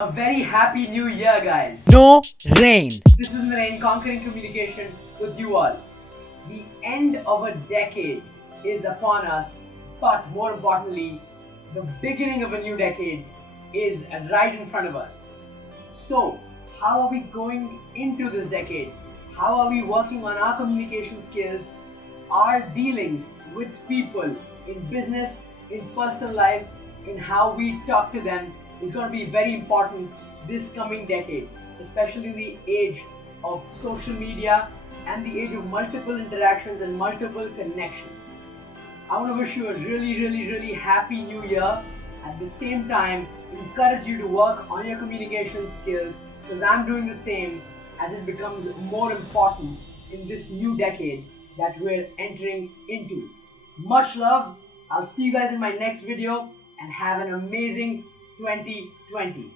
A very happy new year, guys. No rain. This is Naren conquering communication with you all. The end of a decade is upon us, but more importantly, the beginning of a new decade is right in front of us. So, how are we going into this decade? How are we working on our communication skills, our dealings with people in business, in personal life, in how we talk to them is going to be very important this coming decade, especially in the age of social media and the age of multiple interactions and multiple connections. I want to wish you a really happy new year. At the same time, encourage you to work on your communication skills because I'm doing the same as it becomes more important in this new decade that we're entering into. Much love. I'll see you guys in my next video and have an amazing 2020.